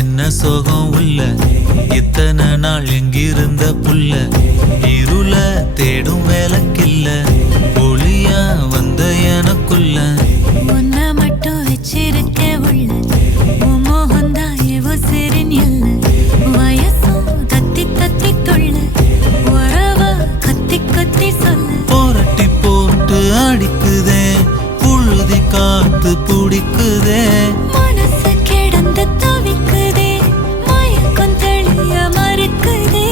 என்ன சோகம் உள்ள இத்தனை நாள் எங்கிருந்த புல்ல இருள தேடும் வேலைக்கில்ல ஒளியா வந்த எனக்குள்ள உன்னை மட்டும் வச்சிருக்க உள்ள உன் மோகந்தான் எவோ சிறின் எல்ல வயசும் தத்தி தத்தி தொள்ள உறவ கத்தி கத்தி சொல்ல போரட்டி போட்டு அடிக்குதே புழுதி காத்து பிடிக்குதே மனசு கிடந்து தவிக்குதே மயக்கம் தெளிய மறுக்குதே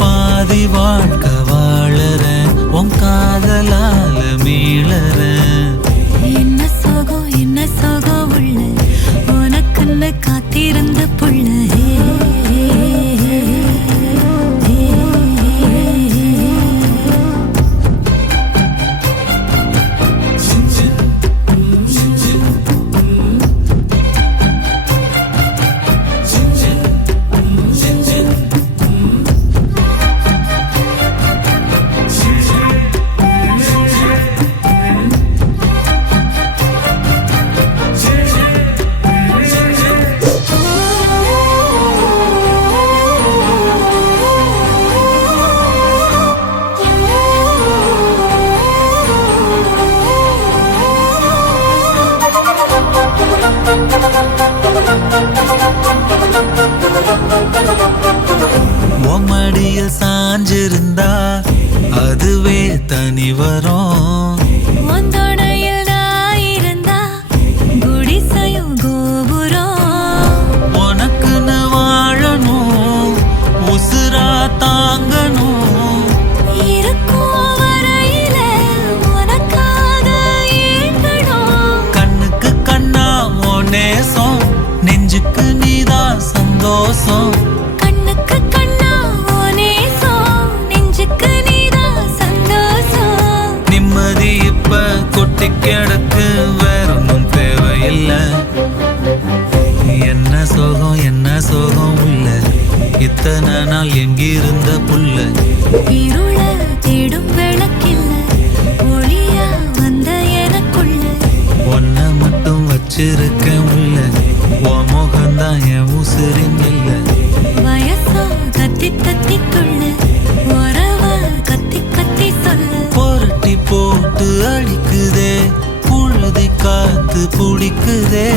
பாதி வாழ்க்கை வாழறேன் உன் காதலால மீளறேன் என்ன சோகம் உள்ள உனக்குன்னு காத்திருந்த புள்ள மடியில் சாஞ்சிருந்தா அதுவே தனி வரும் உந்தோடையில் நான் இருந்தா குடிசையும் கோபுரம் உனக்குன்னு வாழணும் உசுரா தாங்கணும் இருக்கும் வரையில உனக்காக ஏங்கணும் கண்ணுக்கு கண்ணா உன் நேசம் நெஞ்சுக்கு நீதான் சந்தோஷம் கண்ணுக்கு கண்ணா உன் நேசம் நெஞ்சுக்கு நீதான் சந்தோஷம் நிம்மதி இப்ப கொட்டி கிடக்கு வேற ஒன்றும் தேவையில்லை என்ன சோகம் உள்ள இத்தனை நாள் எங்கிருந்த புல்ல இருள தேடும் விளக்கில்ல ஒளியா வந்த எனக்குள்ள ஒன்ன மட்டும் வச்சிருக்கேன் உள்ள உன் முகம்தான் என் உசுரின் இல்லை வயசோ தத்தி தத்தி துள்ள உறவ கத்தி கத்தி சொல்ல புரட்டி போட்டு அடிக்குதே புழுதி காத்து பிடிக்குதே